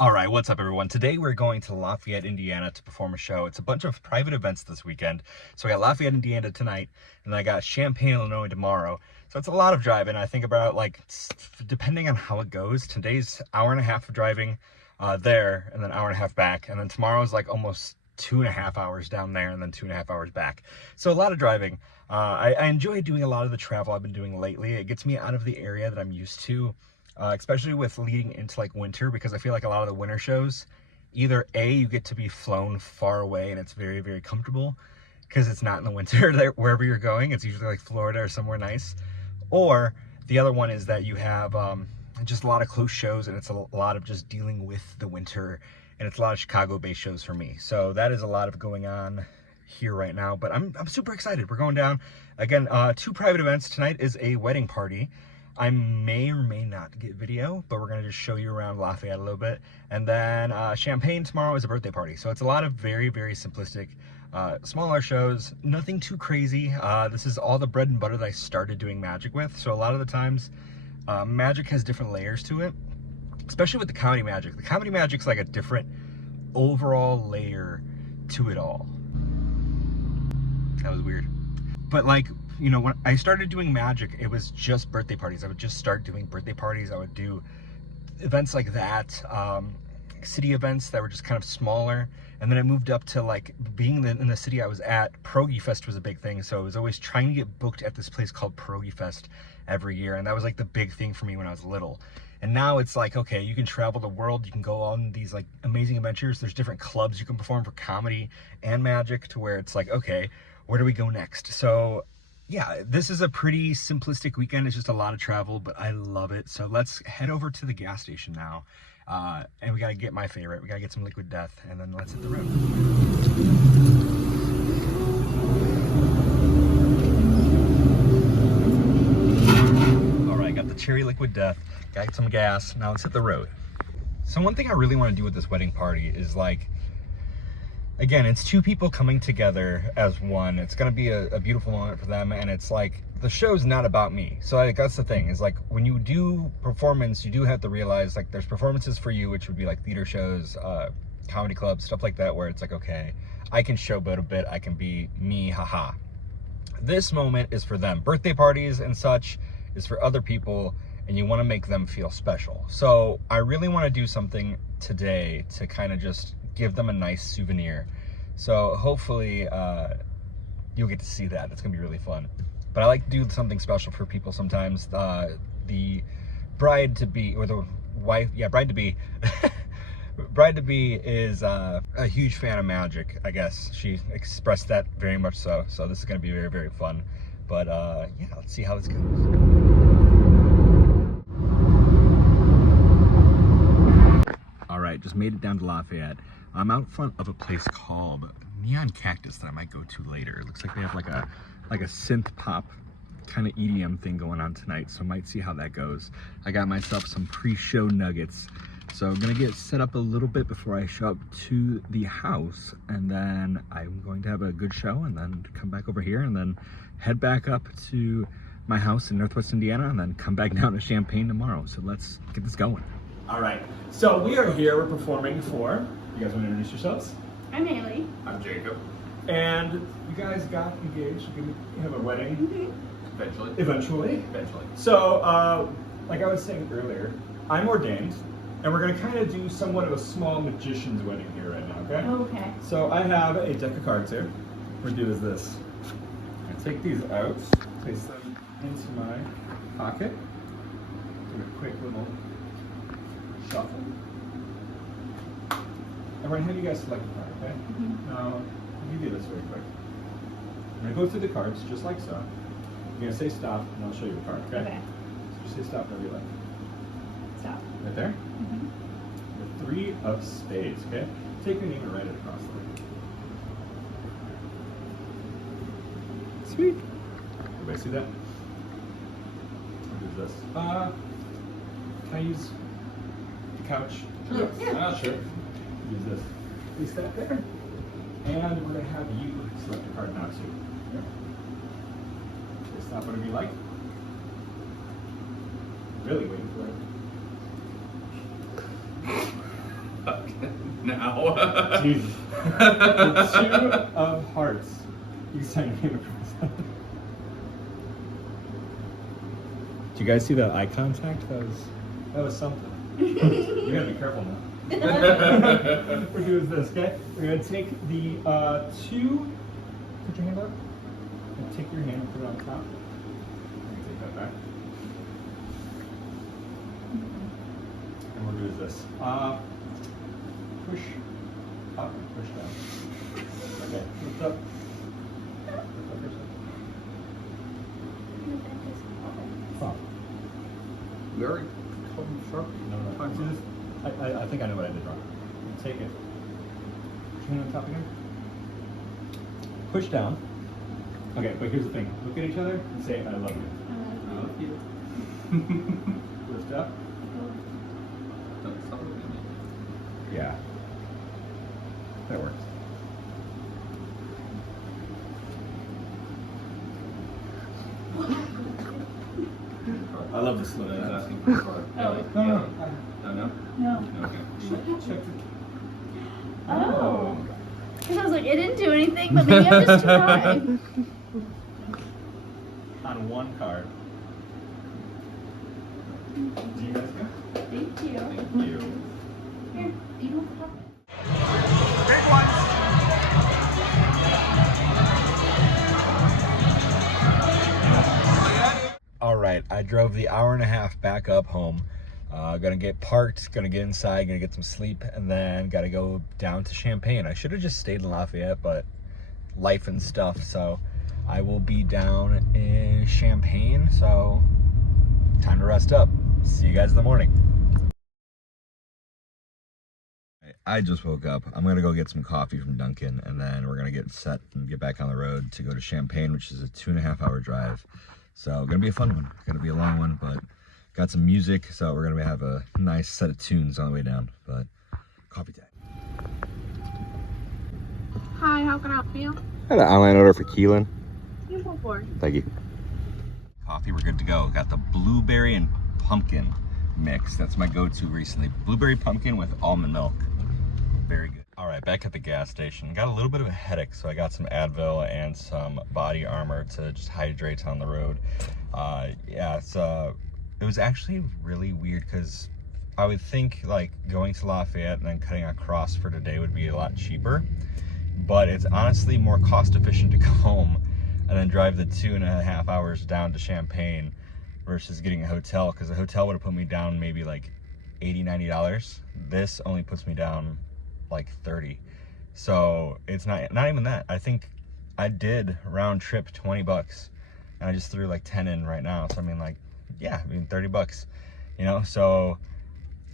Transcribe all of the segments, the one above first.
All right, what's up everyone? Today we're going to Lafayette, Indiana to perform a show. It's a bunch of private events this weekend. So I got Lafayette, Indiana tonight, and then I got Champaign, Illinois tomorrow. So it's a lot of driving. I think about like, depending on how it goes, today's hour and a half of driving there, and then hour and a half back. And then tomorrow's like almost 2.5 hours down there and then 2.5 hours back. So a lot of driving. I enjoy doing a lot of the travel I've been doing lately. It gets me out of the area that I'm used to. Especially with leading into like winter, because I feel like a lot of the winter shows, either A, you get to be flown far away and it's very, very comfortable because it's not in the winter there, wherever you're going. It's usually like Florida or somewhere nice. Or the other one is that you have just a lot of close shows and it's a lot of just dealing with the winter, and it's a lot of Chicago-based shows for me. So that is a lot of going on here right now, but I'm super excited. We're going down again. 2 private events. Tonight is a wedding party. I may or may not get video, but we're gonna just show you around Lafayette a little bit. And then Champaign tomorrow is a birthday party. So it's a lot of very, very simplistic, smaller shows, nothing too crazy. This is all the bread and butter that I started doing magic with. So a lot of the times, magic has different layers to it, especially with the comedy magic. The comedy magic's like a different overall layer to it all. That was weird. But like, you know, when I started doing magic, it was just birthday parties. I would just start doing birthday parties. I would do events like that, city events that were just kind of smaller. And then I moved up to like being in the city I was at. Pierogi Fest was a big thing. So I was always trying to get booked at this place called Pierogi Fest every year. And that was like the big thing for me when I was little. And now it's like, okay, you can travel the world. You can go on these like amazing adventures. There's different clubs you can perform for comedy and magic, to where it's like, okay, where do we go next? So yeah, this is a pretty simplistic weekend. It's just a lot of travel, but I love it. So let's head over to the gas station now. And we gotta get my favorite. We gotta get some Liquid Death, and then let's hit the road. All right, got the cherry Liquid Death, got some gas. Now let's hit the road. So one thing I really wanna do with this wedding party is like, again, it's 2 people coming together as one. It's gonna be a beautiful moment for them, and it's like, the show's not about me. So like, that's the thing, is like, when you do performance, you do have to realize like there's performances for you, which would be like theater shows, comedy clubs, stuff like that, where it's like, okay, I can showboat a bit, I can be me, haha. This moment is for them. Birthday parties and such is for other people, and you wanna make them feel special. So I really wanna do something today to kind of just give them a nice souvenir. So hopefully you'll get to see that. It's gonna be really fun. But I like to do something special for people sometimes. The bride-to-be, or the wife, yeah, bride-to-be, bride-to-be is a huge fan of magic, I guess. She expressed that very much so. So this is gonna be very, very fun. But yeah, let's see how this goes. All right, just made it down to Lafayette. I'm out front of a place called Neon Cactus that I might go to later. It looks like they have like a synth pop kind of EDM thing going on tonight, so I might see how that goes. I got myself some pre-show nuggets, so I'm gonna get set up a little bit before I show up to the house, and then I'm going to have a good show, and then come back over here, and then head back up to my house in Northwest Indiana, and then come back down to Champaign tomorrow. So let's get this going. All right, so we are here, we're performing for, you guys want to introduce yourselves? I'm Haley. I'm Jacob. And you guys got engaged, you have a wedding? Mm-hmm. Eventually. So, like I was saying earlier, I'm ordained, and we're gonna kind of do somewhat of a small magician's wedding here right now, okay? Okay. So I have a deck of cards here. What we do is this. I take these out, place them into my pocket, do a quick little shuffle. I'm going to have you guys select a card, okay? Mm-hmm. Now, let me do this very quick. I'm going to go through the cards just like so. You're going to say stop, and I'll show you the card, okay? Okay. So just say stop whenever you like. Stop. Right there? Mm-hmm. The 3 of spades, okay? Take your name and write it across there. Sweet. Everybody see that? What is this? Can I use the couch? Sure. Yeah. Sure. Use this. Place that there. And we're going to have you select a card now too. Yep. So stop whatever you like. Really waiting for it. now. Dude, the two of hearts. You signed your name across. Did you guys see that eye contact? That was something. You gotta be careful now. We're doing this, okay? We're gonna take the two. Put your hand up. And take your hand and put it on top. I'm gonna take that back. And we'll do this. Push up and push down. Okay, lift up. Lift up yourself. Stop. We already told him sharp. No. See this? I think I know what I did wrong. You take it. Put your hand on top again. Push down. Okay, but here's the thing. Look at each other and say, I love you. I love you. Lift up. Don't stop looking at me. Yeah. That works. I love this look. I was asking for a card. No. No. Okay. Check the... Oh. Because I was like, it didn't do anything, but maybe I'm just too high. On one card. Do you guys go? Thank you. Thank you. Here, you don't pop it. Big ones! All right, I drove the hour and a half back up home. Gonna get parked, gonna get inside, gonna get some sleep, and then gotta go down to Champaign. I should have just stayed in Lafayette, but life and stuff, so I will be down in Champaign, so time to rest up. See you guys in the morning. I just woke up. I'm gonna go get some coffee from Dunkin', and then we're gonna get set and get back on the road to go to Champaign, which is a 2.5 hour drive. So gonna be a fun one. It's gonna be a long one, but got some music, so we're gonna have a nice set of tunes on the way down. But coffee time. Hi, how can I help you? I had an online order for Keelan. You go for it. Thank you. Coffee, we're good to go. Got the blueberry and pumpkin mix. That's my go-to recently. Blueberry pumpkin with almond milk. Very good. All right, back at the gas station. Got a little bit of a headache, so I got some Advil and some body armor to just hydrate on the road. Yeah, it was actually really weird because I would think like going to Lafayette and then cutting across for today would be a lot cheaper, but it's honestly more cost efficient to go home and then drive the 2.5 hours down to Champaign versus getting a hotel, because a hotel would have put me down maybe like $80–90. This only puts me down like 30. So it's not even that. I think I did round trip 20 bucks and I just threw like 10 in right now. So I mean, like, yeah, I mean 30 bucks, you know? So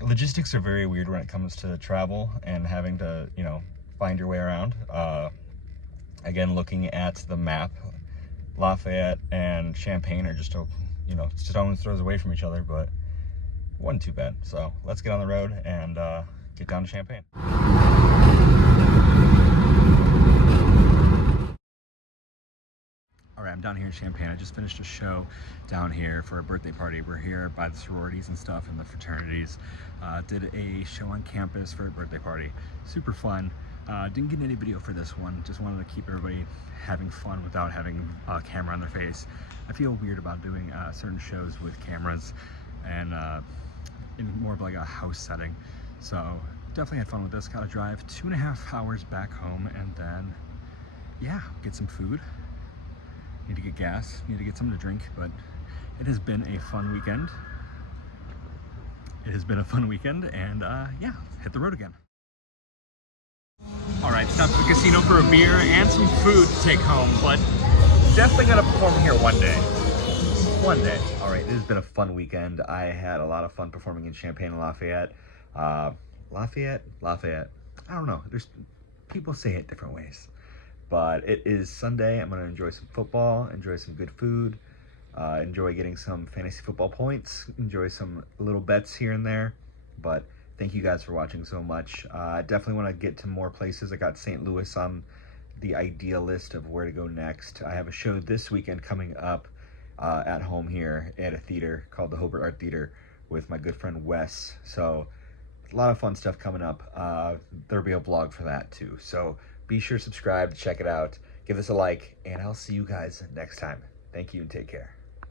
logistics are very weird when it comes to travel and having to, you know, find your way around. Again, looking at the map, Lafayette and Champaign are just, you know, stone's throws away from each other, but wasn't too bad. So let's get on the road and get down to Champaign. All right, I'm down here in Champaign. I just finished a show down here for a birthday party. We're here by the sororities and stuff and the fraternities. Did a show on campus for a birthday party. Super fun. Didn't get any video for this one. Just wanted to keep everybody having fun without having a camera on their face. I feel weird about doing certain shows with cameras and in more of like a house setting. So definitely had fun with this. Got to drive 2.5 hours back home and then, yeah, get some food. Need to get gas, need to get something to drink, but it has been a fun weekend. It has been a fun weekend, and yeah, hit the road again. All right, stopped at the casino for a beer and some food to take home, but definitely gonna perform here one day. One day. All right, it has been a fun weekend. I had a lot of fun performing in Champaign and Lafayette. Lafayette. I don't know. There's people say it different ways. But it is Sunday. I'm going to enjoy some football, enjoy some good food, enjoy getting some fantasy football points, enjoy some little bets here and there. But thank you guys for watching so much. I definitely want to get to more places. I got St. Louis on the ideal list of where to go next. I have a show this weekend coming up at home here at a theater called the Hobart Art Theater with my good friend Wes. So a lot of fun stuff coming up. There'll be a vlog for that too. So be sure to subscribe, check it out, give us a like, and I'll see you guys next time. Thank you and take care.